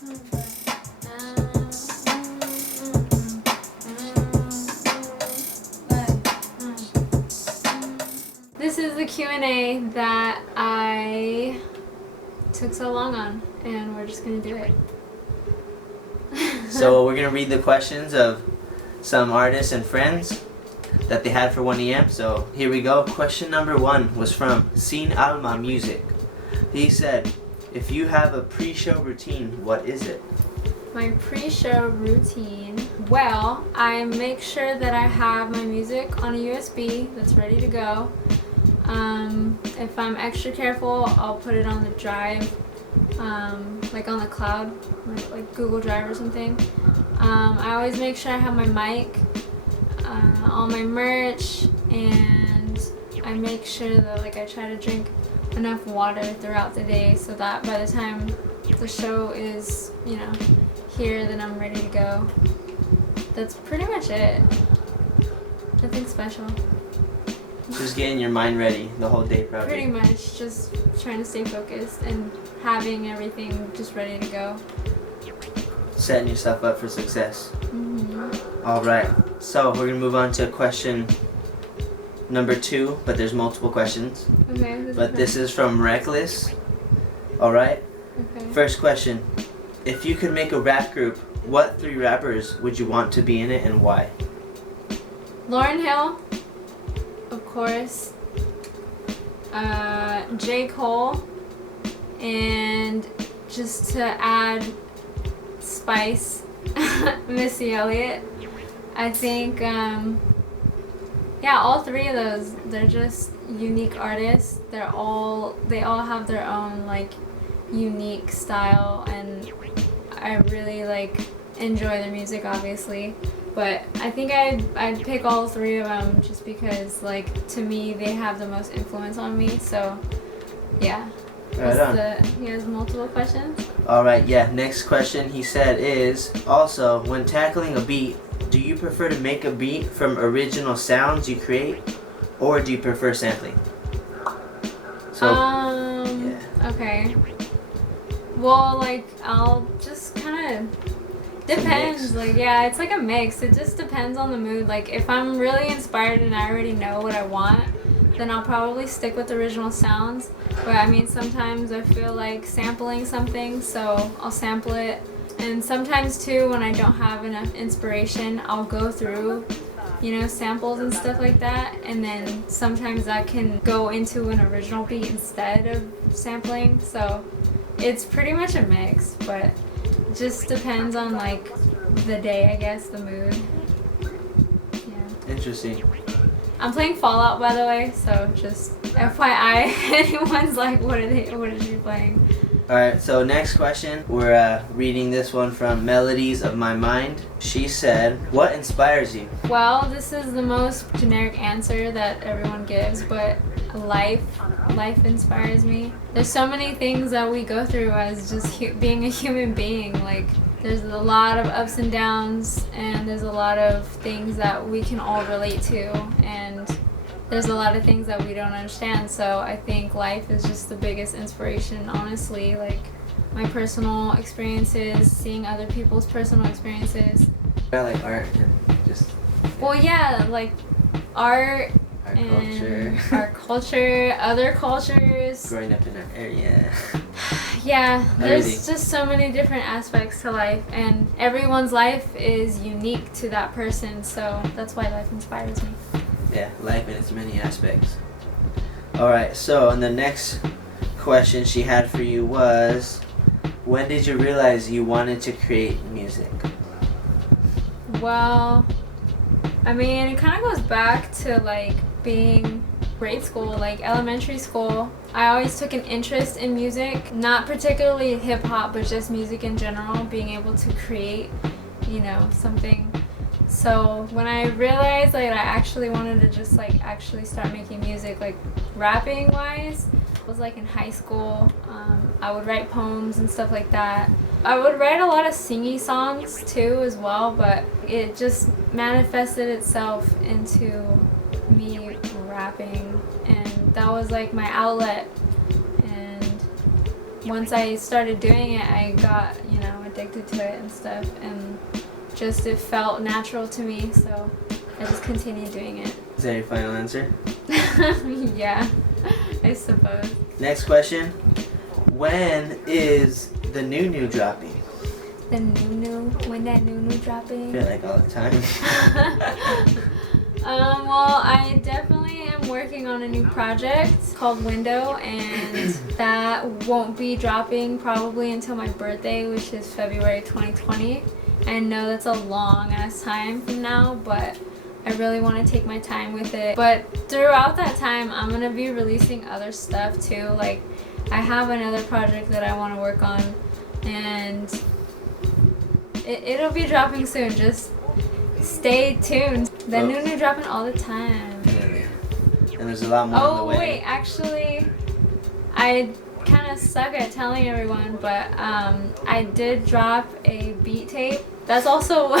This is the Q&A that I took so long on, and we're just gonna do it. So we're gonna read the questions of some artists and friends that they had for 1EM. So here we go. Question number 1 was from Sin Alma Music. He said, if you have a pre-show routine, what is it? My pre-show routine. Well, I make sure that I have my music on a USB that's ready to go. If I'm extra careful, I'll put it on the drive, like on the cloud, like Google Drive or something. I always make sure I have my mic, all my merch, and I make sure that I try to drink enough water throughout the day so that by the time the show is, here, then I'm ready to go. That's pretty much it. Nothing special. Just getting your mind ready the whole day, probably. Pretty much, just trying to stay focused and having everything just ready to go. Setting yourself up for success. Mm-hmm. All right, so we're gonna move on to question number 2, but there's multiple questions. Okay. But this is from Reckless. All right. Okay. First question: if you could make a rap group, what 3 rappers would you want to be in it and why? Lauryn Hill, of course. J. Cole, and just to add spice, Missy Elliott. I think, all 3 of those, they're just unique artists. They all have their own unique style, and I really enjoy their music, obviously. But I think I'd pick all 3 of them just because, to me, they have the most influence on me. So, yeah. Right on. He has multiple questions. All right, yeah. Next question he said is, also, when tackling a beat, do you prefer to make a beat from original sounds you create, or do you prefer sampling? So, yeah. Okay. Well, I'll just kind of depends. It's like a mix. It just depends on the mood. If I'm really inspired and I already know what I want, then I'll probably stick with original sounds. But I mean, sometimes I feel like sampling something, so I'll sample it. And sometimes too, when I don't have enough inspiration, I'll go through, samples and stuff like that. And then sometimes that can go into an original beat instead of sampling. So it's pretty much a mix, but it just depends on the day, I guess, the mood. Yeah. Interesting. I'm playing Fallout, by the way, so just FYI, anyone's what is she playing? Alright, so next question. We're reading this one from Melodies of My Mind. She said, what inspires you? Well, this is the most generic answer that everyone gives, but life inspires me. There's so many things that we go through as just being a human being. There's a lot of ups and downs, and there's a lot of things that we can all relate to, and there's a lot of things that we don't understand. So I think life is just the biggest inspiration, honestly. My personal experiences, seeing other people's personal experiences. I like art and just... Well, yeah, art our and culture. our culture, other cultures. Growing up in our area. Yeah, there's Everything. just so many different aspects to life, and everyone's life is unique to that person, so that's why life inspires me. Yeah, life in its many aspects. Alright, so and the next question she had for you was, when did you realize you wanted to create music? Well, I mean, it kind of goes back to being grade school, elementary school. I always took an interest in music, not particularly hip hop, but just music in general, being able to create, something. So when I realized I actually wanted to just actually start making music, rapping wise, I was in high school. I would write poems and stuff like that. I would write a lot of singy songs too as well, but it just manifested itself into me rapping, and that was my outlet. And once I started doing it, I got, addicted to it and stuff, and just it felt natural to me, so I just continued doing it. Is that your final answer? Yeah, I suppose. Next question. When is the new dropping? The when that new dropping? I feel like all the time. Well, I definitely am working on a new project called Window, and that won't be dropping probably until my birthday, which is February 2020. I know that's a long ass time from now, but I really want to take my time with it. But throughout that time, I'm going to be releasing other stuff too. Like, I have another project that I want to work on, and it'll be dropping soon. Just stay tuned. The new dropping all the time. And there's a lot more on the way. Oh wait, actually, I kind of suck at telling everyone, but I did drop a beat tape. That's also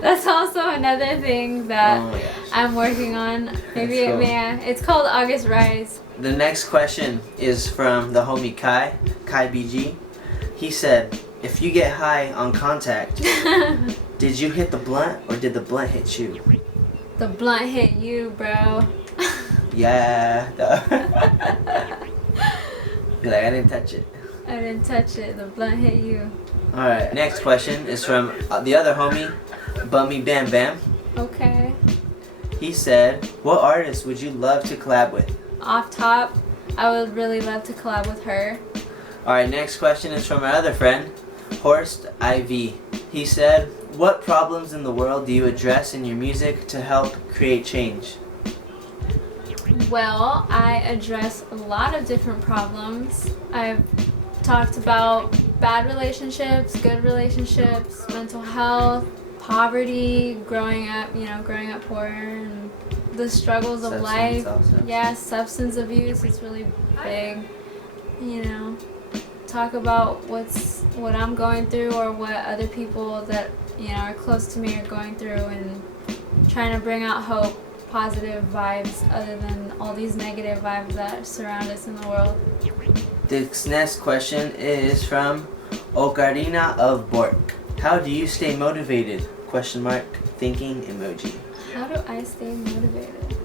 another thing that I'm working on. Maybe cool. It's called August Rise. The next question is from the homie Kai BG. He said, if you get high on contact, did you hit the blunt or did the blunt hit you? The blunt hit you, bro. Yeah. Be like, I didn't touch it. I didn't touch it. The blunt hit you. Alright, next question is from the other homie, Bummy Bam Bam. Okay. He said, what artist would you love to collab with? Off top, I would really love to collab with h.e.r. Alright, next question is from our other friend, Horst IV. He said, what problems in the world do you address in your music to help create change? Well, I address a lot of different problems. I've talked about bad relationships, good relationships, mental health, poverty, growing up poor, and the struggles of life. Yeah, substance abuse is really big. Talk about what I'm going through or what other people that are close to me are going through, and trying to bring out hope, positive vibes other than all these negative vibes that surround us in the world. This next question is from Ocarina of Bork. How do you stay motivated? ? Thinking emoji. How do I stay motivated?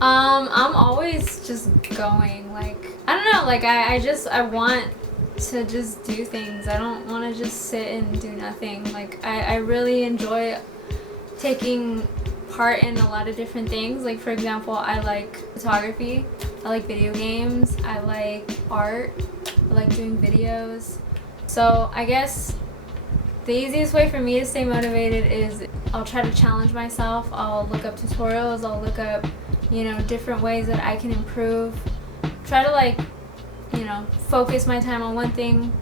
I'm always just going. Like, I don't know. Like, I want to just do things. I don't want to just sit and do nothing. Like, I really enjoy taking part in a lot of different things. Like, for example, I like photography. I like video games. I like art. I like doing videos. So I guess the easiest way for me to stay motivated is I'll try to challenge myself. I'll look up tutorials. I'll look up, different ways that I can improve. Try to focus my time on one thing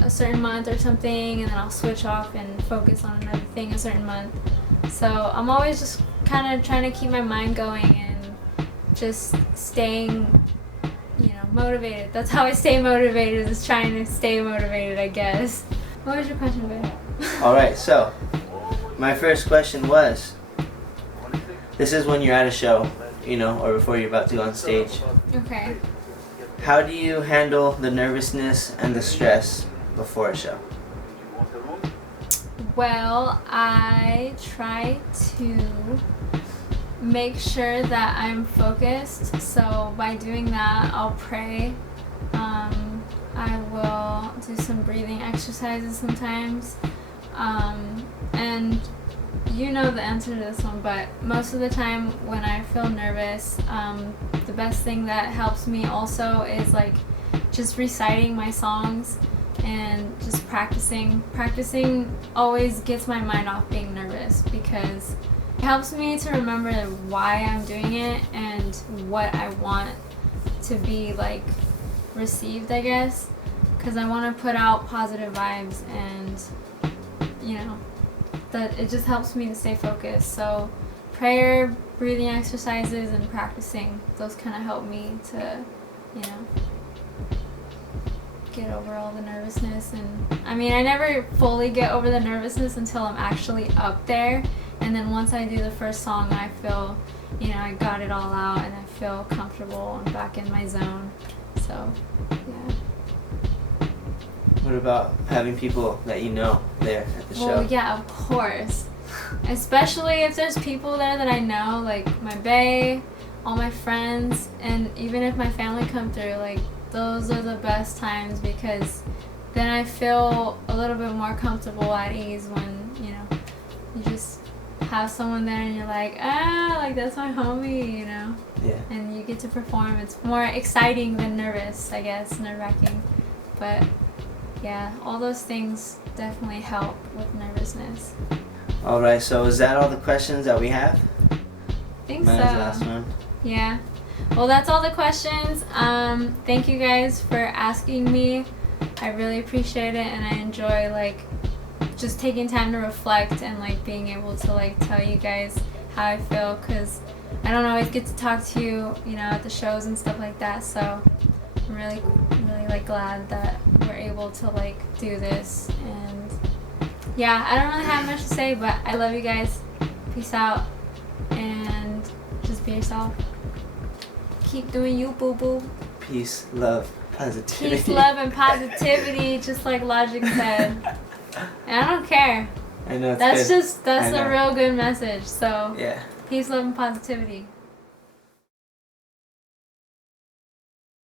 a certain month or something, and then I'll switch off and focus on another thing a certain month. So I'm always just kind of trying to keep my mind going and just staying, motivated. That's how I stay motivated, is trying to stay motivated, I guess. What was your question, babe? Alright, so my first question was, this is when you're at a show, or before you're about to go on stage. Okay. How do you handle the nervousness and the stress before a show? Well, I try to make sure that I'm focused. So by doing that, I'll pray. I will do some breathing exercises sometimes. And you know the answer to this one, but most of the time when I feel nervous, the best thing that helps me also is just reciting my songs and just practicing. Practicing always gets my mind off being nervous, because it helps me to remember why I'm doing it and what I want to be received, I guess, because I want to put out positive vibes, and that it just helps me to stay focused. So prayer, breathing exercises, and practicing, those kind of help me to get over all the nervousness. And I never fully get over the nervousness until I'm actually up there, and then once I do the first song, I feel I got it all out and I feel comfortable and back in my zone. So, yeah. What about having people that you know there at the show? Well, yeah, of course. Especially if there's people there that I know, like my bae, all my friends, and even if my family come through, like those are the best times because then I feel a little bit more comfortable at ease when, you know, you just have someone there and you're like, like that's my homie, you know? Yeah. And you get to perform. It's more exciting than nervous, I guess, nerve-wracking. But yeah, all those things definitely help with nervousness. All right, so is that all the questions that we have? I think Mine's so. the last one. Yeah. Well, that's all the questions. Thank you guys for asking me. I really appreciate it, and I enjoy like just taking time to reflect and like being able to like tell you guys how I feel, because I don't always get to talk to you, you know, at the shows and stuff like that. So I'm really like glad that we're able to like do this. And yeah, I don't really have much to say, but I love you guys. Peace out, and just be yourself. Keep doing you, boo boo. Peace, love, positivity. Peace, love, and positivity, just like Logic said. And I don't care. I know it's That's good. that's a real good message. So Yeah. peace, love, and positivity.